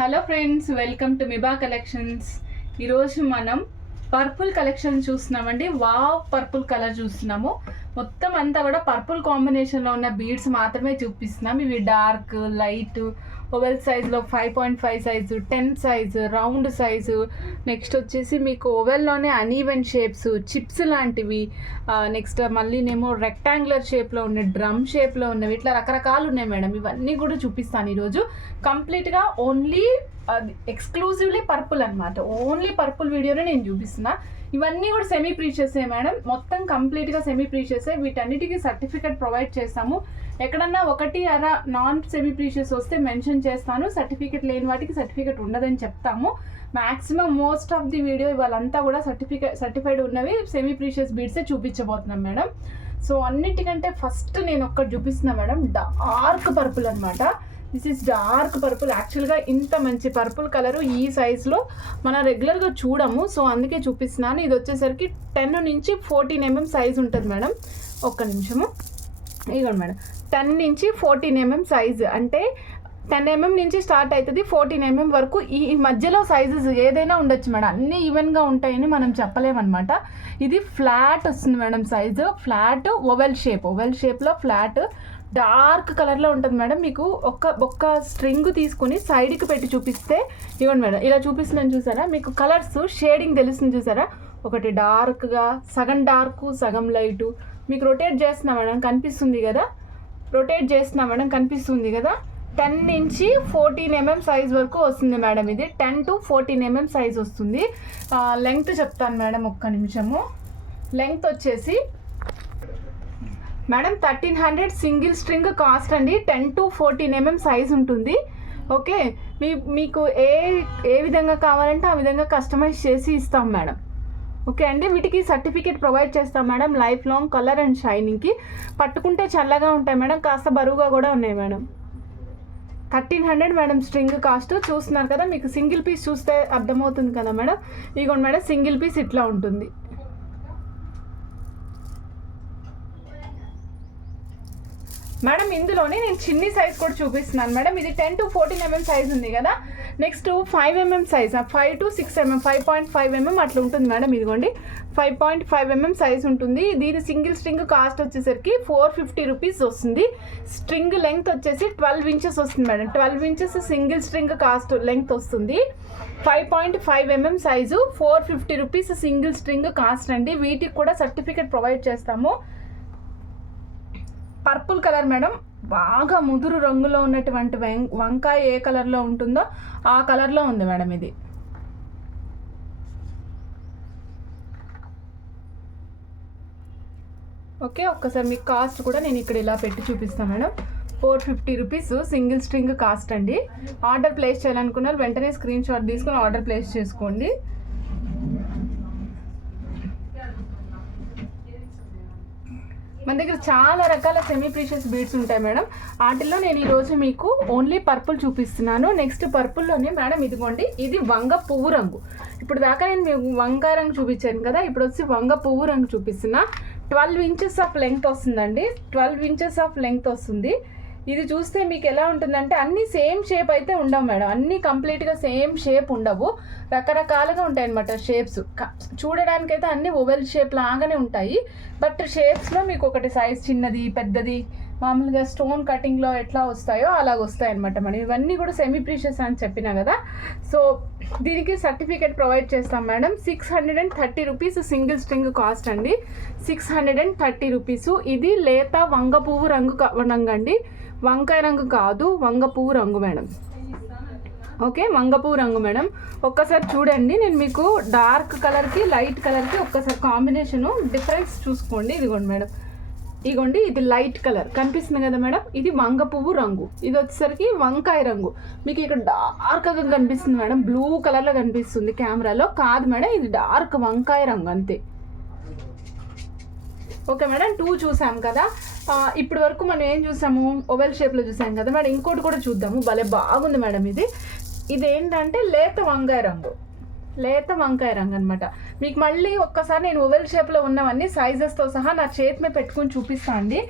Hello friends, welcome to Miba collections. ఈరోజు మనం purple collection చూస్తున్నామండి. వావ్, పర్పుల్ కలర్ చూస్తున్నాము. మొత్తం అంతా కూడా పర్పుల్ కాంబినేషన్లో ఉన్న బీడ్స్ మాత్రమే చూపిస్తున్నాం. ఇవి డార్క్, లైట్, ఓవెల్ సైజులో 5.5 size, 10 size, round size, next వచ్చేసి మీకు ఓవెల్లోనే అన్ఈవెన్ షేప్స్, చిప్స్ లాంటివి, నెక్స్ట్ మళ్ళీనేమో రెక్టాంగులర్ షేప్లో ఉన్న, డ్రమ్ షేప్లో ఉన్నవి, ఇట్లా రకరకాలు ఉన్నాయి మేడం. ఇవన్నీ కూడా చూపిస్తాను ఈరోజు. కంప్లీట్గా ఓన్లీ ఎక్స్క్లూజివ్లీ పర్పుల్ అనమాట. ఓన్లీ పర్పుల్ వీడియోనే నేను చూపిస్తున్నా. ఇవన్నీ కూడా సెమీ ప్రీషియసే మేడం. మొత్తం కంప్లీట్గా సెమీ ప్రీషియసే. వీటన్నిటికీ సర్టిఫికేట్ ప్రొవైడ్ చేస్తాము. ఎక్కడన్నా ఒకటి అర నాన్ సెమీ ప్రీషియస్ వస్తే మెన్షన్ చేస్తాను. సర్టిఫికేట్ లేని వాటికి సర్టిఫికేట్ ఉండదని చెప్తాము. Maximum most of the video ఇవాళంతా కూడా సర్టిఫైడ్ ఉన్నవి సెమీ ప్రీషియస్ బీడ్సే చూపించబోతున్నాం మేడం. సో అన్నిటికంటే ఫస్ట్ నేను ఒక్కటి చూపిస్తున్నా మేడం, డార్క్ పర్పుల్ అనమాట. This is dark purple. యాక్చువల్గా ఇంత మంచి పర్పుల్ కలరు ఈ సైజులో మనం రెగ్యులర్గా చూడము. సో అందుకే చూపిస్తున్నాను. ఇది వచ్చేసరికి 10 నుంచి 14 mm సైజ్ ఉంటుంది మేడం. ఒక్క నిమిషము. ఇదిగోండి మేడం, 10 నుంచి 14 mm సైజు. అంటే 10 mm నుంచి స్టార్ట్ అవుతుంది, 14 mm వరకు. ఈ మధ్యలో సైజెస్ ఏదైనా ఉండొచ్చు మేడం. అన్నీ ఈవెన్గా ఉంటాయని మనం చెప్పలేమన్నమాట. ఇది ఫ్లాట్ వస్తుంది మేడం సైజు. ఫ్లాట్ ఓవెల్ షేప్లో ఫ్లాట్ డార్క్ కలర్లో ఉంటుంది మేడం. మీకు ఒక్క స్ట్రింగ్ తీసుకుని సైడ్కి పెట్టి చూపిస్తే, ఇవ్వండి మేడం, ఇలా చూపిస్తున్నాను చూసారా, మీకు కలర్స్ షేడింగ్ తెలుస్తుంది చూసారా. ఒకటి డార్క్గా, సగం డార్క్, సగం లైటు. మీకు రొటేట్ చేస్తున్నా మేడం, కనిపిస్తుంది కదా. 10 నుంచి 14 mm సైజ్ వరకు వస్తుంది మేడం. ఇది 10 to 14 mm సైజ్ వస్తుంది. లెంగ్త్ చెప్తాను మేడం, ఒక్క నిమిషము. లెంగ్త్ వచ్చేసి మేడం 1300 సింగిల్ స్ట్రింగ్ కాస్ట్ అండి. 10 to 14 mm సైజ్ ఉంటుంది. ఓకే, మీకు ఏ విధంగా కావాలంటే ఆ విధంగా కస్టమైజ్ చేసి ఇస్తాం మేడం. ఓకే అండి, వీటికి సర్టిఫికేట్ ప్రొవైడ్ చేస్తాం madam. Life long colour and షైనింగ్కి. పట్టుకుంటే చల్లగా ఉంటాయి మేడం, కాస్త బరువుగా కూడా ఉన్నాయి మేడం. 1300 madam string cost. చూస్తున్నారు కదా, మీకు సింగిల్ పీస్ చూస్తే అర్థమవుతుంది కదా మేడం. ఇదిగోండి మేడం, సింగిల్ పీస్ ఇట్లా ఉంటుంది. మేడం ఇందులోనే నేను చిన్ని సైజ్ కూడా చూపిస్తున్నాను మేడం. ఇది 10 to 14 mm సైజ్ ఉంది కదా. Next 5 mm size, 5 to 6 mm, 5.5 mm అట్లా ఉంటుంది మేడం. ఇదిగోండి 5.5 mm సైజ్ ఉంటుంది. దీని సింగిల్ స్ట్రింగ్ కాస్ట్ వచ్చేసరికి 450 రూపీస్ వస్తుంది. స్ట్రింగ్ లెంగ్త్ వచ్చేసి 12 inches వస్తుంది madam. 12 inches single string cost length వస్తుంది. 5.5 mm size, 450 rupees single string cost అండి. వీటికి కూడా సర్టిఫికేట్ ప్రొవైడ్ చేస్తాము. పర్పుల్ కలర్ మేడం, బాగా ముదురు రంగులో ఉన్నటువంటి వంకాయ ఏ కలర్లో ఉంటుందో ఆ కలర్లో ఉంది మేడం ఇది. ఓకే, ఒక్కసారి మీకు కాస్ట్ కూడా నేను ఇక్కడ ఇలా పెట్టి చూపిస్తాను madam. 450 rupees single string cost అండి. ఆర్డర్ ప్లేస్ చేయాలనుకున్నారు వెంటనే స్క్రీన్ షాట్ తీసుకొని ఆర్డర్ ప్లేస్ చేసుకోండి. మన దగ్గర చాలా రకాల సెమీ ప్రీషియస్ బీడ్స్ ఉంటాయి మేడం. వాటిల్లో నేను ఈరోజు మీకు ఓన్లీ పర్పుల్ చూపిస్తున్నాను. నెక్స్ట్ పర్పుల్లోనే మేడం ఇదిగోండి, ఇది వంగ పువ్వు రంగు. ఇప్పుడు దాకా నేను మీకు వంకాయ రంగు చూపించాను కదా, ఇప్పుడు వచ్చి వంగ పువ్వు రంగు చూపిస్తున్నా. 12 inches ఆఫ్ లెంగ్త్ వస్తుందండి. 12 inches ఆఫ్ లెంగ్త్ వస్తుంది. ఇది చూస్తే మీకు ఎలా ఉంటుందంటే అన్నీ సేమ్ షేప్ అయితే ఉండవు మేడం. అన్నీ కంప్లీట్గా సేమ్ షేప్ ఉండవు, రకరకాలుగా ఉంటాయి అన్నమాట షేప్స్. చూడడానికైతే అన్నీ ఓవెల్ షేప్ లాగానే ఉంటాయి, బట్ షేప్స్లో మీకు ఒకటి సైజ్ చిన్నది, పెద్దది, మామూలుగా స్టోన్ కటింగ్లో ఎట్లా వస్తాయో అలాగ వస్తాయి అనమాట మేడం. ఇవన్నీ కూడా సెమీ ప్రీషియస్ అని చెప్పినా కదా. సో దీనికి సర్టిఫికేట్ ప్రొవైడ్ చేస్తాం madam. 630 rupees single string cost అండి. 630 రూపీస్. ఇది లేత వంగ పువ్వు రంగు అండి. వంకాయ రంగు కాదు, వంగ పువ్వు రంగు మేడం. ఓకే, వంగ పువ్వు రంగు మేడం. ఒక్కసారి చూడండి, నేను మీకు డార్క్ కలర్కి లైట్ కలర్కి ఒక్కసారి కాంబినేషను డిఫరెన్స్ చూసుకోండి. ఇదిగోండి మేడం, ఇదిగోండి, ఇది లైట్ కలర్ కనిపిస్తుంది కదా మేడం. ఇది వంగ పువ్వు రంగు. ఇది వచ్చేసరికి వంకాయ రంగు. మీకు ఇక్కడ డార్క్గా కనిపిస్తుంది మేడం, బ్లూ కలర్లో కనిపిస్తుంది కెమెరాలో. కాదు మేడం, ఇది డార్క్ వంకాయ రంగు అంతే. ఓకే మేడం, 2 చూసాం కదా. ఇప్పటి వరకు మనం ఏం చూసాము, ఓవెల్ షేప్లో చూసాం కదా మేడం. ఇంకోటి కూడా చూద్దాము, భలే బాగుంది మేడం. ఇది ఏంటంటే లేత వంకాయ రంగు. లేత వంకాయ రంగు అనమాట. మీకు మళ్ళీ ఒక్కసారి నేను ఓవెల్ షేప్లో ఉన్నవన్నీ సైజెస్తో సహా నా చేతి మీద పెట్టుకొని చూపిస్తాను అండి.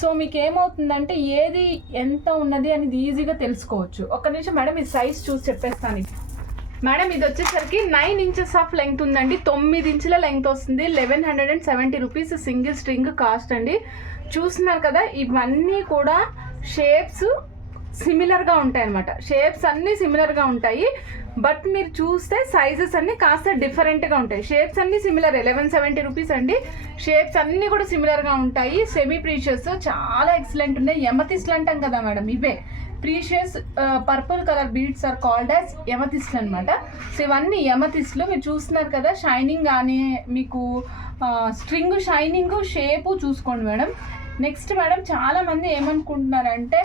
సో మీకు ఏమవుతుందంటే ఏది ఎంత ఉన్నది అనేది ఈజీగా తెలుసుకోవచ్చు. ఒక్క నిమిషం మేడం, ఈ సైజ్ చూసి చెప్పేస్తాను. మేడం ఇది వచ్చేసరికి 9 ఇంచెస్ ఆఫ్ లెంగ్త్ ఉందండి. 9 ఇంచుల లెంగ్త్ వస్తుంది. 1170 రూపీస్ సింగిల్ స్ట్రింగ్ కాస్ట్ అండి. చూస్తున్నారు కదా, ఇవన్నీ కూడా షేప్స్ సిమిలర్గా ఉంటాయి అనమాట. షేప్స్ అన్నీ సిమిలర్గా ఉంటాయి, బట్ మీరు చూస్తే సైజెస్ అన్నీ కాస్త డిఫరెంట్గా ఉంటాయి. షేప్స్ అన్నీ సిమిలర్. 1170 రూపీస్ అండి. షేప్స్ అన్నీ కూడా సిమిలర్గా ఉంటాయి. సెమీ ప్రీషియస్ చాలా ఎక్సలెంట్ ఉన్నాయి. ఎమతిస్ట్లు అంటాం కదా మేడం, ఇవే precious purple colour beads are called as ఎమతిస్ట్లు అనమాట. సో ఇవన్నీ ఎమతిస్ట్లు. మీరు చూస్తున్నారు కదా, షైనింగ్ కానీ మీకు స్ట్రింగ్ షైనింగ్ షేపు చూసుకోండి మేడం. నెక్స్ట్ మేడం, చాలామంది ఏమనుకుంటున్నారంటే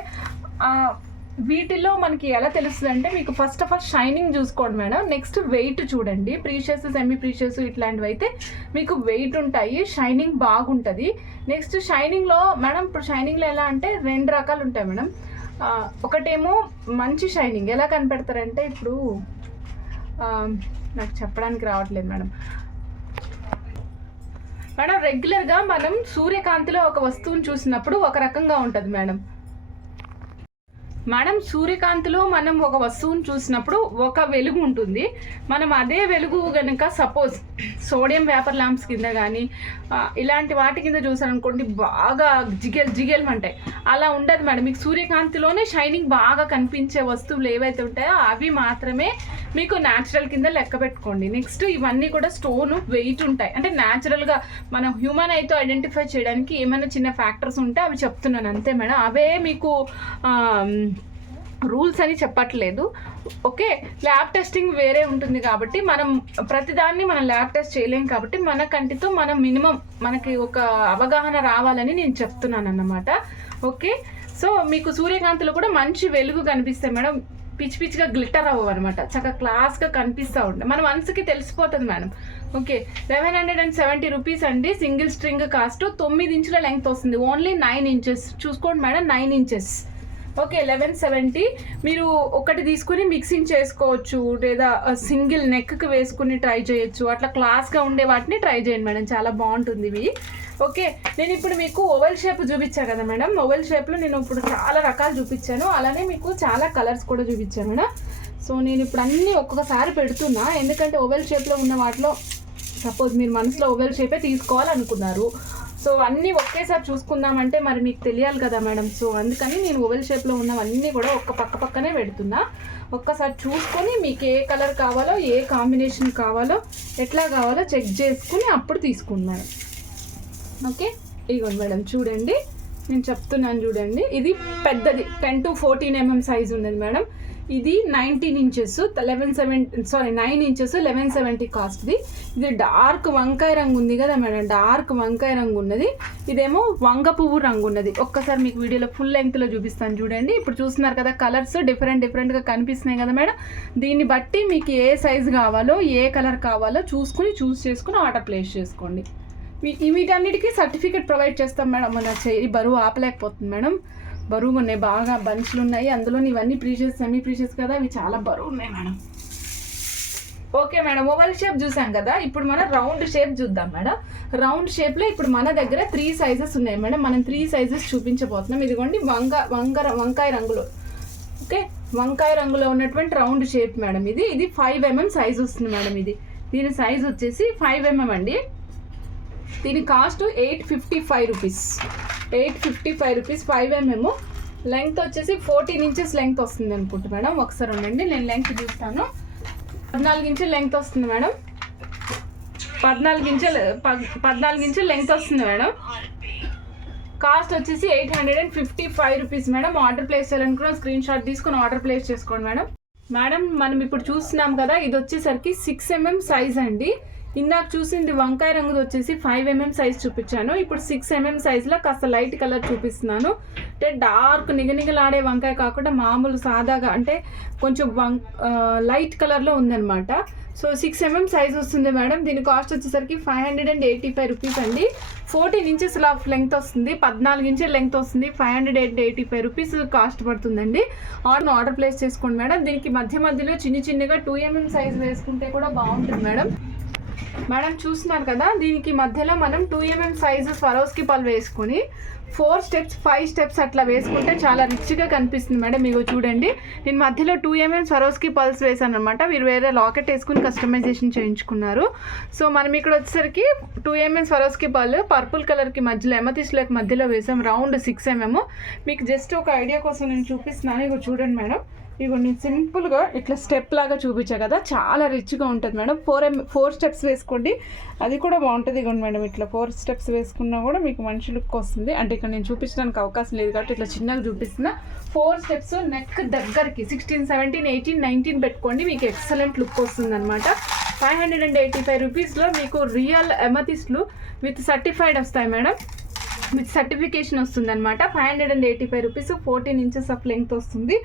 వీటిలో మనకి ఎలా తెలుస్తుంది అంటే, మీకు ఫస్ట్ ఆఫ్ ఆల్ షైనింగ్ చూసుకోండి మేడం. నెక్స్ట్ వెయిట్ చూడండి. ప్రీషియస్ సెమీ ప్రీషియస్ ఇట్లాంటివి అయితే మీకు వెయిట్ ఉంటాయి, షైనింగ్ బాగుంటుంది. నెక్స్ట్ షైనింగ్లో మేడం, ఇప్పుడు షైనింగ్లో ఎలా అంటే 2 రకాలు ఉంటాయి మేడం. ఒకటేమో మంచి షైనింగ్. ఎలా కనిపెడతారంటే, ఇప్పుడు నాకు చెప్పడానికి రావట్లేదు మేడం. రెగ్యులర్గా మనం సూర్యకాంతిలో ఒక వస్తువుని చూసినప్పుడు ఒక రకంగా ఉంటుంది మేడం. సూర్యకాంతిలో మనం ఒక వస్తువుని చూసినప్పుడు ఒక వెలుగు ఉంటుంది. మనం అదే వెలుగు కనుక సపోజ్ సోడియం వేపర్ ల్యాంప్స్ కింద కానీ ఇలాంటి వాటి కింద చూసారనుకోండి, బాగా జిగేల్ అంటాయి. అలా ఉండదు మేడం. మీకు సూర్యకాంతిలోనే షైనింగ్ బాగా కనిపించే వస్తువులు ఏవైతే ఉంటాయో అవి మాత్రమే మీకు న్యాచురల్ కింద లెక్క పెట్టుకోండి. నెక్స్ట్ ఇవన్నీ కూడా స్టోన్ వెయిట్ ఉంటాయి. అంటే న్యాచురల్గా మనం హ్యూమన్ అయితే ఐడెంటిఫై చేయడానికి ఏమైనా చిన్న ఫ్యాక్టర్స్ ఉంటే అవి చెప్తున్నాను అంతే మేడం. అవే మీకు రూల్స్ అని చెప్పట్లేదు. ఓకే, ల్యాబ్ టెస్టింగ్ వేరే ఉంటుంది కాబట్టి మనం ప్రతిదాన్ని మనం ల్యాబ్ టెస్ట్ చేయలేం కాబట్టి మన కంటితో మనం మినిమం మనకి ఒక అవగాహన రావాలని నేను చెప్తున్నాను అన్నమాట. ఓకే, సో మీకు సూర్యకాంతిలో కూడా మంచి వెలుగు కనిపిస్తాయి మేడం. పిచ్చిగా గ్లిటర్ అవ్వవు అనమాట, చక్కగా క్లాస్గా కనిపిస్తూ ఉంటాయి. మన మనసుకి తెలిసిపోతుంది మేడం. ఓకే, 1170 రూపీస్ అండి. Single string cost. 9 ఇంచుల లెంగ్త్ వస్తుంది. ఓన్లీ 9 ఇంచెస్ చూసుకోండి మేడం, 9 ఇంచెస్. ఓకే, 1170. మీరు ఒకటి తీసుకుని మిక్సింగ్ చేసుకోవచ్చు, లేదా సింగిల్ నెక్కి వేసుకుని ట్రై చేయొచ్చు. అట్లా క్లాస్గా ఉండే వాటిని ట్రై చేయండి మేడం, చాలా బాగుంటుంది ఇవి. ఓకే, నేను ఇప్పుడు మీకు ఓవెల్ షేప్ చూపించాను కదా మేడం. ఓవెల్ షేప్లో నేను ఇప్పుడు చాలా రకాలు చూపించాను, అలానే మీకు చాలా కలర్స్ కూడా చూపించాను మేడం. సో నేను ఇప్పుడు అన్నీ ఒక్కొక్కసారి పెడుతున్నా, ఎందుకంటే ఓవెల్ షేప్లో ఉన్న వాటిలో సపోజ్ మీరు మనసులో ఓవెల్ షేపే తీసుకోవాలనుకున్నారు, సో అన్నీ ఒకేసారి చూసుకుందామంటే మరి మీకు తెలియాలి కదా మేడం. సో అందుకని నేను ఓవెల్ షేప్లో ఉన్నవన్నీ కూడా పక్కనే పెడుతున్నా. ఒక్కసారి చూసుకొని మీకు ఏ కలర్ కావాలో, ఏ కాంబినేషన్ కావాలో, ఎట్లా కావాలో చెక్ చేసుకుని అప్పుడు తీసుకోండి మేడం. ఓకే, ఇదిగోండి మేడం, చూడండి నేను చెప్తున్నాను చూడండి. ఇది పెద్దది 10 to 14 mm సైజ్ ఉన్నది మేడం. ఇది 19 ఇంచెస్ 9 ఇంచెస్ 1170 కాస్ట్ది. ఇది డార్క్ వంకాయ రంగు ఉంది కదా మేడం, డార్క్ వంకాయ రంగు ఉన్నది. ఇదేమో వంగ పువ్వు రంగు ఉన్నది. ఒక్కసారి మీకు వీడియోలో ఫుల్ లెంగ్త్లో చూపిస్తాను చూడండి. ఇప్పుడు చూస్తున్నారు కదా, కలర్స్ డిఫరెంట్గా కనిపిస్తున్నాయి కదా మేడం. దీన్ని బట్టి మీకు ఏ సైజు కావాలో, ఏ కలర్ కావాలో చూస్ చేసుకుని ఆర్డర్ ప్లేస్ చేసుకోండి. వీటన్నిటికీ సర్టిఫికేట్ ప్రొవైడ్ చేస్తాం మేడం. మన చేయి బరువు ఆపలేకపోతుంది మేడం, బరువు ఉన్నాయి, బాగా బంచ్లు ఉన్నాయి. అందులో ఇవన్నీ ప్రీషియస్ సెమీ ప్రీషియస్ కదా, అవి చాలా బరువు ఉన్నాయి madam. Okay madam, oval shape చూసాం కదా, ఇప్పుడు మనం రౌండ్ షేప్ చూద్దాం మేడం. రౌండ్ షేప్లో ఇప్పుడు మన దగ్గర 3 సైజెస్ ఉన్నాయి మేడం. మనం 3 సైజెస్ చూపించబోతున్నాం. ఇదిగోండి వంకాయ రంగులో. ఓకే, వంకాయ రంగులో ఉన్నటువంటి రౌండ్ షేప్ మేడం. ఇది 5 mm సైజ్ వస్తుంది మేడం. దీని సైజ్ వచ్చేసి 5 mm అండి. దీని cost 855 rupees. 855 rupees 5 mm. Length వచ్చేసి 14 ఇంచెస్ లెంగ్త్ వస్తుంది అనుకుంటా మేడం. ఒకసారి ఉండండి, నేను లెంగ్త్ చూస్తాను. 14 ఇంచుల లెంగ్త్ వస్తుంది మేడం. 14 ఇంచుల లెంగ్త్ వస్తుంది మేడం. కాస్ట్ వచ్చేసి 855 రూపీస్ మేడం. ఆర్డర్ ప్లేస్ చేయాలనుకున్న స్క్రీన్ షాట్ తీసుకుని ఆర్డర్ ప్లేస్ చేసుకోండి మేడం. మనం ఇప్పుడు చూస్తున్నాం కదా, ఇది వచ్చేసరికి 6 mm సైజ్ అండి. ఇందాక చూసింది వంకాయ రంగుది వచ్చేసి 5 mm సైజ్ చూపించాను. ఇప్పుడు 6 mm సైజులో కాస్త లైట్ కలర్ చూపిస్తున్నాను. అంటే డార్క్ నిగనిగలాడే వంకాయ కాకుండా మామూలు సాదాగా అంటే కొంచెం లైట్ కలర్లో ఉందన్నమాట. సో 6 mm సైజ్ వస్తుంది మేడం. దీని కాస్ట్ వచ్చేసరికి 585 రూపీస్ అండి. 14 ఇంచెస్ ఆఫ్ లెంగ్త్ వస్తుంది, 14 ఇంచెస్ లెంగ్త్ వస్తుంది. 585 రూపీస్ కాస్ట్ పడుతుందండి. ఆర్డర్ ప్లేస్ చేసుకోండి మేడం. దీనికి మధ్యలో చిన్నగా 2 mm సైజ్ వేసుకుంటే కూడా బాగుంటుంది మేడం. చూస్తున్నారు కదా, దీనికి మధ్యలో మనం 2 mm సైజు స్వరోస్కి పళ్ళు వేసుకొని 4 స్టెప్స్ 5 స్టెప్స్ అట్లా వేసుకుంటే చాలా రిచ్గా కనిపిస్తుంది మేడం. మీకు చూడండి, నేను మధ్యలో 2 mm స్వరోస్కి పల్స్ వేసాను అనమాట. మీరు వేరే లాకెట్ వేసుకుని కస్టమైజేషన్ చేయించుకున్నారు. సో మనం ఇక్కడ వచ్చేసరికి 2 mm స్వరోస్కి పళ్ళు పర్పుల్ కలర్కి మధ్యలో ఎమతిస్ట్లోకి మధ్యలో వేసాం, రౌండ్ 6 mm. మీకు జస్ట్ ఒక ఐడియా కోసం నేను చూపిస్తున్నాను. ఇక చూడండి మేడం, ఇవి నేను సింపుల్గా ఇట్లా స్టెప్ లాగా చూపించా కదా, చాలా రిచ్గా ఉంటుంది మేడం. 4 స్టెప్స్ వేసుకోండి, అది కూడా బాగుంటుంది. ఇవ్వండి మేడం, ఇట్లా 4 స్టెప్స్ వేసుకున్నా కూడా మీకు మంచి లుక్ వస్తుంది. అంటే ఇక్కడ నేను చూపించడానికి అవకాశం లేదు కాబట్టి ఇట్లా చిన్నగా చూపిస్తున్నా. 4 స్టెప్స్ నెక్ దగ్గరికి 16, 17, 18, 19 పెట్టుకోండి, మీకు ఎక్సలెంట్ లుక్ వస్తుంది అనమాట. 585 రూపీస్లో మీకు రియల్ ఎమతిస్ట్లు విత్ సర్టిఫైడ్ వస్తాయి మేడం. విత్ సర్టిఫికేషన్ వస్తుంది అనమాట. 585 రూపీస్, 14 ఇంచెస్ ఆఫ్ లెంగ్త్ వస్తుంది.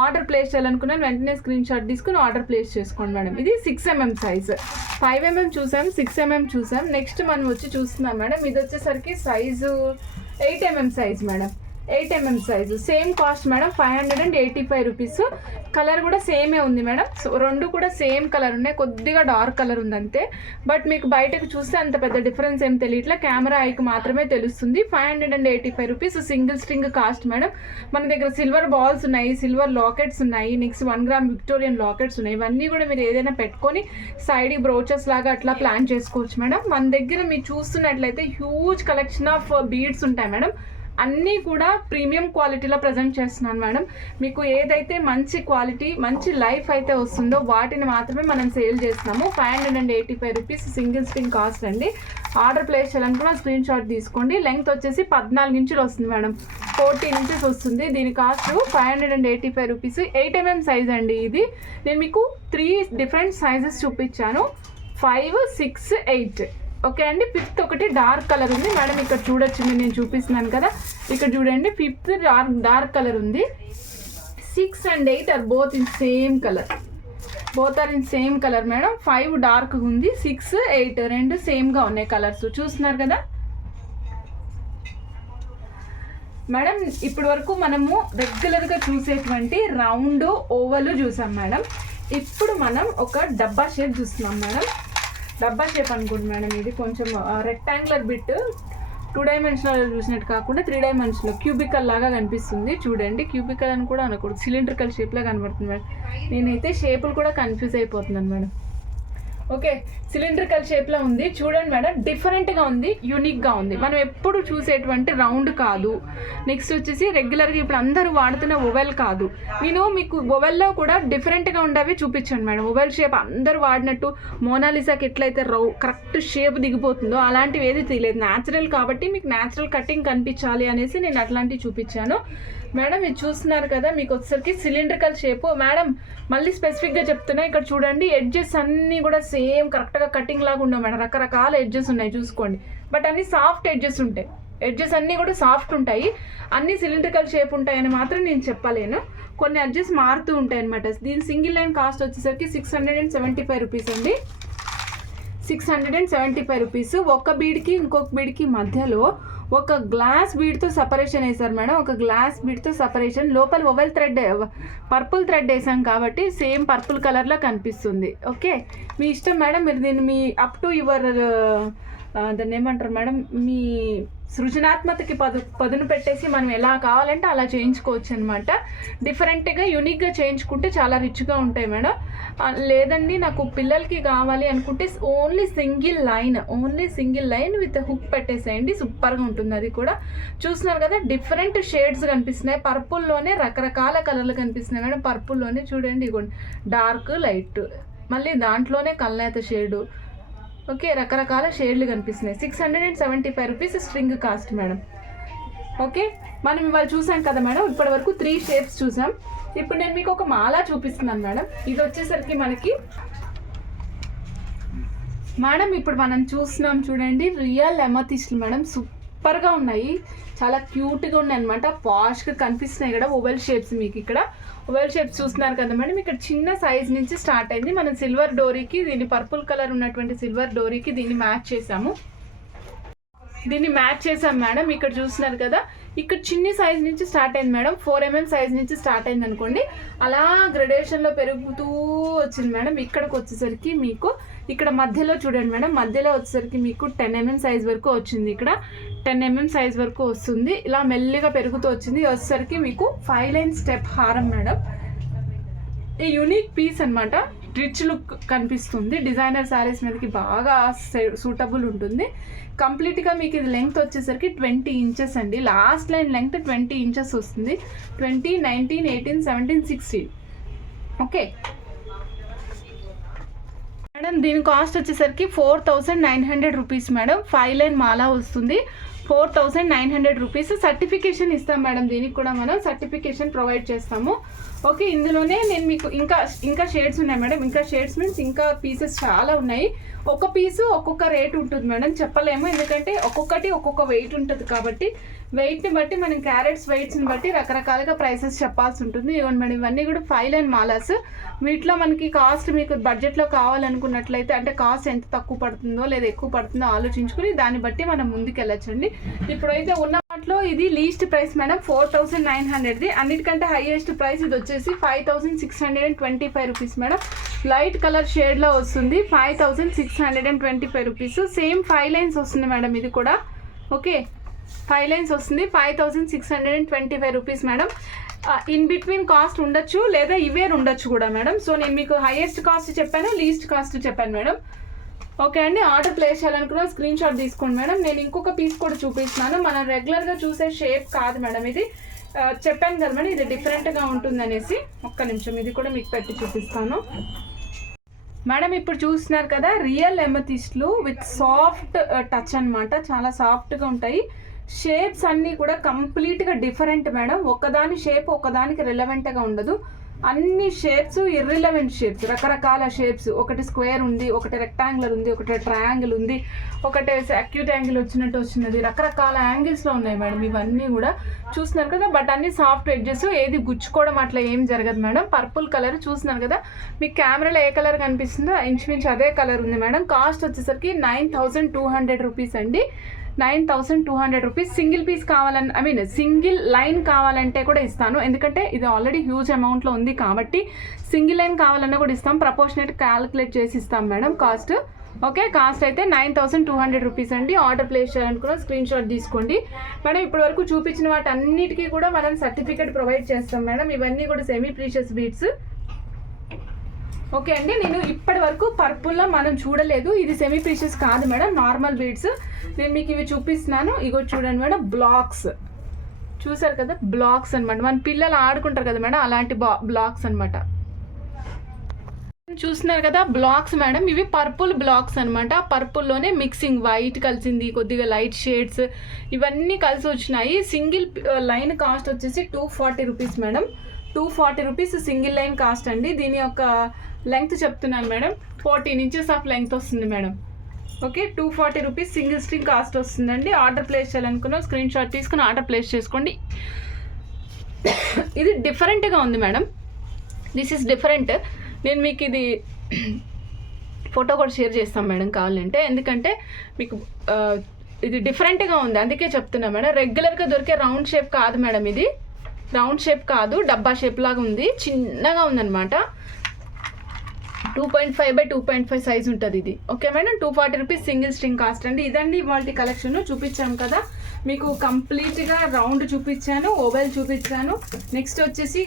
ఆర్డర్ ప్లేస్ చేయాలనుకున్నాను, వెంటనే స్క్రీన్ షాట్ తీసుకుని ఆర్డర్ ప్లేస్ చేసుకోండి మేడం. ఇది 6 mm సైజ్. 5 mm చూసాం, 6 mm చూసాం. నెక్స్ట్ మనం వచ్చి చూస్తున్నాం మేడం, ఇది వచ్చేసరికి size 8 mm size madam. 8 mm size same cost madam, 585 rupees. Colour కూడా సేమే ఉంది మేడం. సో 2 కూడా సేమ్ కలర్ ఉన్నాయి, కొద్దిగా డార్క్ కలర్ ఉంది అంతే. బట్ మీకు బయటకు చూస్తే అంత పెద్ద డిఫరెన్స్ ఏం తెలియట్లే, కెమెరా ఐకి మాత్రమే తెలుస్తుంది. 585 rupees single string cost madam. మన దగ్గర సిల్వర్ బాల్స్ ఉన్నాయి, సిల్వర్ లాకెట్స్ ఉన్నాయి, నెక్స్ట్ 1 గ్రామ్ విక్టోరియన్ లాకెట్స్ ఉన్నాయి. ఇవన్నీ కూడా మీరు ఏదైనా పెట్టుకొని సైడ్ బ్రోచెస్ లాగా అట్లా ప్లాన్ చేసుకోవచ్చు మేడం. మన దగ్గర మీరు చూస్తున్నట్లయితే హ్యూజ్ కలెక్షన్ ఆఫ్ బీడ్స్ ఉంటాయి మేడం. అన్నీ కూడా ప్రీమియం క్వాలిటీలో ప్రజెంట్ చేస్తున్నాను మేడం. మీకు ఏదైతే మంచి క్వాలిటీ మంచి లైఫ్ అయితే వస్తుందో వాటిని మాత్రమే మనం సేల్ చేస్తున్నాము. 585 రూపీస్ సింగిల్ స్ట్రింగ్ కాస్ట్ అండి. ఆర్డర్ ప్లేస్ చేయాలనుకున్న స్క్రీన్ షాట్ తీసుకోండి. లెంగ్త్ వచ్చేసి 14 ఇంచులు వస్తుంది మేడం, 14 ఇంచెస్ వస్తుంది. దీని కాస్ట్ 585 రూపీస్. 8 mm సైజ్ అండి ఇది. నేను మీకు 3 డిఫరెంట్ సైజెస్ చూపించాను, 5, 6, 8. ఓకే అండి. 5th ఒకటి డార్క్ కలర్ ఉంది మేడం, ఇక్కడ చూడొచ్చు మీరు, నేను చూపిస్తున్నాను కదా, ఇక్కడ చూడండి 5th డార్క్ కలర్ ఉంది. 6 and 8 are both in same colour, both are in same colour madam. 5 dark ఉంది, 6, 8 రెండు సేమ్గా ఉన్నాయి కలర్స్, చూస్తున్నారు కదా మేడం. ఇప్పటి వరకు మనము రెగ్యులర్గా చూసేటువంటి రౌండ్ ఓవల్ చూసాం మేడం. ఇప్పుడు మనం ఒక డబ్బా షేప్ చూస్తున్నాం మేడం. డబ్బా షేప్ అనుకోండి మేడం, ఇది కొంచెం రెక్టాంగులర్ బిట్, 2 డైమెన్షనల్ చూసినట్టు కాకుండా 3 డైమెన్షనల్ క్యూబికల్ లాగా కనిపిస్తుంది. చూడండి, క్యూబికల్ అని కూడా అనకూడదు, సిలిండ్రికల్ షేప్లా కనబడుతుంది మేడం. నేనైతే షేపులు కూడా కన్ఫ్యూజ్ అయిపోతున్నాను మేడం. ఓకే, సిలిండ్రికల్ షేప్లో ఉంది చూడండి మేడం, డిఫరెంట్గా ఉంది, యూనిక్గా ఉంది. మనం ఎప్పుడు చూసేటువంటి రౌండ్ కాదు. నెక్స్ట్ వచ్చేసి రెగ్యులర్గా ఇప్పుడు అందరూ వాడుతున్న ఓవెల్ కాదు. నేను మీకు ఓవెల్లో కూడా డిఫరెంట్గా ఉండేవి చూపించాను మేడం. ఓవెల్ షేప్ అందరూ వాడినట్టు మోనాలిసాకి ఎట్లయితే కరెక్ట్ షేప్ దిగిపోతుందో అలాంటివి ఏది తెలియదు. న్యాచురల్ కాబట్టి మీకు న్యాచురల్ కటింగ్ కనిపించాలి అనేసి నేను అట్లాంటివి చూపించాను మేడం. ఇది చూస్తున్నారు కదా, మీకు వచ్చేసరికి సిలిండ్రికల్ షేపు మేడం. మళ్ళీ స్పెసిఫిక్గా చెప్తున్నా, ఇక్కడ చూడండి ఎడ్జెస్ అన్నీ కూడా సేమ్ కరెక్ట్గా కటింగ్ లాగా ఉండవు మేడం. రకరకాల ఎడ్జెస్ ఉన్నాయి చూసుకోండి, బట్ అన్ని సాఫ్ట్ ఎడ్జెస్ ఉంటాయి. ఎడ్జెస్ అన్నీ కూడా సాఫ్ట్ ఉంటాయి, అన్ని సిలిండ్రికల్ షేప్ ఉంటాయని మాత్రం నేను చెప్పలేను. కొన్ని ఎడ్జెస్ మారుతూ ఉంటాయి అనమాట. దీని సింగిల్ లైన్ కాస్ట్ వచ్చేసరికి 675 రూపీస్ అండి. 675 రూపీస్. ఒక బీడ్కి ఇంకొక బీడ్కి మధ్యలో ఒక గ్లాస్ బీడ్తో సపరేషన్ వేసారు మేడం. ఒక గ్లాస్ బీడ్తో సపరేషన్, లోపల ఓవెల్ థ్రెడ్ పర్పుల్ థ్రెడ్ వేసాం కాబట్టి సేమ్ పర్పుల్ కలర్లో కనిపిస్తుంది. ఓకే, మీ ఇష్టం మేడం. మీరు దీన్ని మీ అప్ టు యువర్ దాన్ని ఏమంటారు మేడం, మీ సృజనాత్మకకి పదును పెట్టేసి మనం ఎలా కావాలంటే అలా చేయించుకోవచ్చు అనమాట. డిఫరెంట్గా యూనిక్గా చేయించుకుంటే చాలా రిచ్గా ఉంటాయి మేడం. లేదండి నాకు పిల్లలకి కావాలి అనుకుంటే only single line with hook పెట్టేసేయండి, సూపర్గా ఉంటుంది. అది కూడా చూస్తున్నారు కదా, డిఫరెంట్ షేడ్స్ కనిపిస్తున్నాయి. పర్పుల్లోనే రకరకాల కలర్లు కనిపిస్తున్నాయి మేడం. పర్పుల్లోనే చూడండి, డార్క్, లైట్, మళ్ళీ దాంట్లోనే కల్నేత షేడు. ఓకే, రకరకాల షేడ్లు కనిపిస్తున్నాయి. 675 rupees string cost madam. Okay, మనం ఇవాళ చూసాం కదా మేడం, ఇప్పటి వరకు 3 షేప్స్ చూసాం. ఇప్పుడు నేను మీకు ఒక మాల చూపిస్తున్నాను మేడం. ఇది వచ్చేసరికి మనకి మేడం ఇప్పుడు మనం చూస్తున్నాం చూడండి, రియల్ ఎమథిస్ట్లు మేడం, సూపర్గా ఉన్నాయి, చాలా క్యూట్గా ఉన్నాయి అనమాట, పాష్గా కనిపిస్తున్నాయి కూడా. ఓవెల్ షేప్స్, మీకు ఇక్కడ ఓవెల్ షేప్స్ చూస్తున్నారు కదా మేడం. ఇక్కడ చిన్న సైజ్ నుంచి స్టార్ట్ అయింది. మనం సిల్వర్ డోరీకి, దీన్ని పర్పుల్ కలర్ ఉన్నటువంటి సిల్వర్ డోరీకి దీన్ని మ్యాచ్ చేసాము. మేడం. ఇక్కడ చూస్తున్నారు కదా, ఇక్కడ చిన్ని సైజ్ నుంచి స్టార్ట్ అయింది మేడం, 4mm సైజ్ నుంచి స్టార్ట్ అయింది అనుకోండి. అలా గ్రెడేషన్లో పెరుగుతూ వచ్చింది మేడం. ఇక్కడికి వచ్చేసరికి మీకు ఇక్కడ మధ్యలో చూడండి మేడం, మధ్యలో వచ్చేసరికి మీకు 10mm సైజ్ వరకు వచ్చింది. ఇక్కడ 10mm సైజ్ వరకు వస్తుంది. ఇలా మెల్లిగా పెరుగుతూ వచ్చింది. వచ్చేసరికి మీకు 5 లైన్ స్టెప్ హారం మేడం. ఈ యూనిక్ పీస్ అనమాట, రిచ్ లుక్ కనిపిస్తుంది. డిజైనర్ శారీస్ మీదకి బాగా సూటబుల్ ఉంటుంది. కంప్లీట్గా మీకు ఇది లెంగ్త్ వచ్చేసరికి 20 ఇంచెస్ అండి. లాస్ట్ లైన్ లెంగ్త్ 20 ఇంచెస్ వస్తుంది. 20, 19, 18, 17, 16. ఓకే మేడం, దీని కాస్ట్ వచ్చేసరికి 4900 రూపీస్ మేడం. 5 లైన్ మాలా వస్తుంది, 4900 రూపీస్. సర్టిఫికేషన్ ఇస్తాం మేడం, దీనికి కూడా మనం సర్టిఫికేషన్ ప్రొవైడ్ చేస్తాము. ఓకే, ఇందులోనే నేను మీకు ఇంకా షేడ్స్ ఉన్నాయి మేడం. ఇంకా షేడ్స్ మీన్స్ ఇంకా పీసెస్ చాలా ఉన్నాయి. ఒక పీసు ఒక్కొక్క రేట్ ఉంటుంది మేడం, చెప్పలేము, ఎందుకంటే ఒక్కొక్కటి ఒక్కొక్క వెయిట్ ఉంటుంది కాబట్టి వెయిట్ని బట్టి మనం క్యారెట్స్ వెయిట్స్ని బట్టి రకరకాలుగా ప్రైసెస్ చెప్పాల్సి ఉంటుంది. ఇవ్వండి మేడం, ఇవన్నీ కూడా 5 లైన్ మాలాస్. వీటిలో మనకి కాస్ట్ మీకు బడ్జెట్లో కావాలనుకున్నట్లయితే, అంటే కాస్ట్ ఎంత తక్కువ పడుతుందో లేదా ఎక్కువ పడుతుందో ఆలోచించుకుని దాన్ని బట్టి మనం ముందుకు వెళ్ళొచ్చండి. ఇప్పుడైతే ఉన్న వాటిలో ఇది లీస్ట్ ప్రైస్ మేడం, 4900ది. అన్నిటికంటే హైయెస్ట్ ప్రైస్ ఇది వచ్చేసి 5625 రూపీస్ మేడం. లైట్ కలర్ షేడ్లో వస్తుంది, 5625 రూపీస్. సేమ్ 5 లైన్స్ వస్తుంది మేడం ఇది కూడా. ఓకే, 5 లైన్స్ వస్తుంది, 5625 rupees madam. In between cost ఉండొచ్చు లేదా ఇవే ఉండొచ్చు కూడా మేడం. సో నేను మీకు హైయెస్ట్ కాస్ట్ చెప్పాను, లీస్ట్ కాస్ట్ చెప్పాను మేడం. ఓకే అండి, ఆర్డర్ ప్లేస్ చేయాలనుకున్న స్క్రీన్ షాట్ తీసుకోండి మేడం. నేను ఇంకొక పీస్ కూడా చూపిస్తున్నాను. మనం రెగ్యులర్గా చూసే షేప్ కాదు మేడం ఇది. చెప్పాను కదా మేడం, ఇది డిఫరెంట్గా ఉంటుంది అనేసి. ఒక్క నిమిషం, ఇది కూడా మీకు పెట్టి చూపిస్తాను మేడం. ఇప్పుడు చూస్తున్నారు కదా, రియల్ ఎమథిస్ట్లు విత్ సాఫ్ట్ టచ్ అనమాట, చాలా సాఫ్ట్గా ఉంటాయి. షేప్స్ అన్నీ కూడా కంప్లీట్గా డిఫరెంట్ మేడం. ఒకదాని షేప్ ఒకదానికి రిలవెంట్గా ఉండదు. అన్ని షేప్స్ ఇర్రిలవెంట్ షేప్స్, రకరకాల షేప్స్. ఒకటి స్క్వేర్ ఉంది, ఒకటి రెక్టాంగులర్ ఉంది, ఒకటి ట్రయాంగిల్ ఉంది, ఒకటి అక్యూట్ యాంగిల్ వచ్చినట్టు వచ్చినది. రకరకాల యాంగిల్స్లో ఉన్నాయి మేడం ఇవన్నీ కూడా చూస్తున్నారు కదా. బట్ అన్ని సాఫ్ట్ ఎడ్జెస్, ఏది గుచ్చుకోవడం అట్లా ఏం జరగదు మేడం. పర్పుల్ కలర్ చూస్తున్నారు కదా, మీకు కెమెరాలో ఏ కలర్ కనిపిస్తుందో ఇంచుమించు అదే కలర్ ఉంది మేడం. కాస్ట్ వచ్చేసరికి 9200 రూపీస్ అండి. 9200 రూపీస్. సింగిల్ పీస్ కావాలని, ఐ మీన్ సింగిల్ లైన్ కావాలంటే కూడా ఇస్తాను, ఎందుకంటే ఇది ఆల్రెడీ హ్యూజ్ అమౌంట్లో ఉంది కాబట్టి సింగిల్ లైన్ కావాలన్నా కూడా ఇస్తాం. ప్రపోర్షనేట్ క్యాలిక్యులేట్ చేసి ఇస్తాం మేడం కాస్ట్. ఓకే, కాస్ట్ అయితే 9200 రూపీస్ అండి. ఆర్డర్ ప్లేస్ చేయాలనుకున్న స్క్రీన్ షాట్ తీసుకోండి మేడం. ఇప్పటి వరకు చూపించిన వాటి అన్నిటికీ కూడా మనం సర్టిఫికేట్ ప్రొవైడ్ చేస్తాం మేడం. ఇవన్నీ కూడా సెమీ ప్రీషియస్ బీడ్స్. ఓకే అండి, నేను ఇప్పటి వరకు పర్పుల్లో మనం చూడలేదు. ఇది సెమీ ప్రీషియస్ కాదు మేడం, నార్మల్ బీడ్స్. నేను మీకు ఇవి చూపిస్తున్నాను. ఇగో చూడండి మేడం, బ్లాక్స్ చూసారు కదా, బ్లాక్స్ అనమాట. మన పిల్లలు ఆడుకుంటారు కదా మేడం, అలాంటి బ్లాక్స్ అనమాట. చూస్తున్నారు కదా బ్లాక్స్ మేడం, ఇవి పర్పుల్ బ్లాక్స్ అనమాట. పర్పుల్లోనే మిక్సింగ్ వైట్ కలిసింది, కొద్దిగా లైట్ షేడ్స్, ఇవన్నీ కలిసి వచ్చినాయి. సింగిల్ లైన్ కాస్ట్ వచ్చేసి 240 rupees madam. 240 rupees single line cost అండి. దీని యొక్క లెంగ్త్ చెప్తున్నాను మేడం, 14 ఇంచెస్ ఆఫ్ లెంగ్త్ వస్తుంది madam. Okay, 240 rupees single string cost వస్తుందండి. ఆర్డర్ ప్లేస్ చేయాలనుకున్న స్క్రీన్ షాట్ తీసుకుని ఆర్డర్ ప్లేస్ చేసుకోండి. ఇది డిఫరెంట్గా ఉంది మేడం, దిస్ ఈస్ డిఫరెంట్. నేను మీకు ఇది ఫోటో కూడా షేర్ చేస్తాను మేడం కావాలంటే, ఎందుకంటే మీకు ఇది డిఫరెంట్గా ఉంది అందుకే చెప్తున్నా మేడం. రెగ్యులర్గా దొరికే రౌండ్ షేప్ కాదు మేడం, ఇది రౌండ్ షేప్ కాదు, డబ్బా షేప్ లాగా ఉంది, చిన్నగా ఉందన్నమాట. 2.5 by 2.5 సైజ్ ఉంటుంది ఇది. Okay madam, 240 rupees single string cost అండి. ఇదండి ఇవాళ కలెక్షన్. చూపించాం కదా మీకు, కంప్లీట్గా రౌండ్ చూపించాను, ఓవెల్ చూపించాను, నెక్స్ట్ వచ్చేసి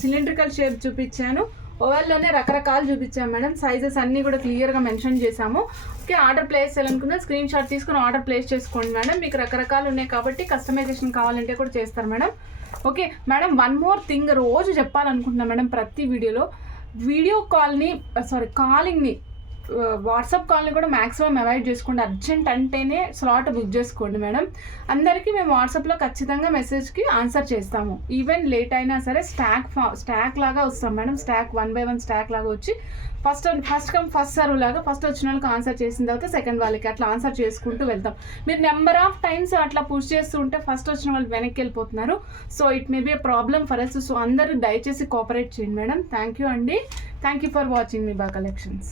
సిలిండ్రికల్ షేప్ చూపించాను, ఓవెల్లోనే రకరకాలు చూపించాము మేడం. సైజెస్ అన్నీ కూడా క్లియర్గా మెన్షన్ చేశాము. ఓకే, ఆర్డర్ ప్లేస్ చేయాలనుకున్న స్క్రీన్ షాట్ తీసుకుని ఆర్డర్ ప్లేస్ చేసుకోండి మేడం. మీకు రకరకాలు ఉన్నాయి కాబట్టి కస్టమైజేషన్ కావాలంటే కూడా చేస్తారు madam. Okay madam, one more thing రోజు చెప్పాలనుకుంటున్నాను మేడం ప్రతి వీడియోలో, కాలింగ్ని వాట్సాప్ కాల్ని కూడా మ్యాక్సిమం అవాయిడ్ చేసుకోండి. అర్జెంట్ అంటేనే స్లాట్ బుక్ చేసుకోండి మేడం. అందరికీ మేము వాట్సాప్లో ఖచ్చితంగా మెసేజ్కి ఆన్సర్ చేస్తాము. ఈవెన్ లేట్ అయినా సరే స్టాక్ లాగా వస్తాం మేడం. స్టాక్ 1 by 1 స్టాక్ లాగా వచ్చి ఫస్ట్ కమ్ ఫస్ట్ సర్వ్ లాగా ఫస్ట్ వచ్చిన వాళ్ళకి ఆన్సర్ చేసిన తర్వాత సెకండ్ వాళ్ళకి అట్లా ఆన్సర్ చేసుకుంటూ వెళ్తాం. మీరు నెంబర్ ఆఫ్ టైమ్స్ అట్లా పుష్ చేస్తూ ఉంటే ఫస్ట్ వచ్చిన వాళ్ళు వెనక్కి వెళ్ళిపోతున్నారు. So it may be a problem for us. So అందరూ దయచేసి కోఆపరేట్ చేయండి మేడం. థ్యాంక్ యూ అండి. Thank you for watching Miba collections.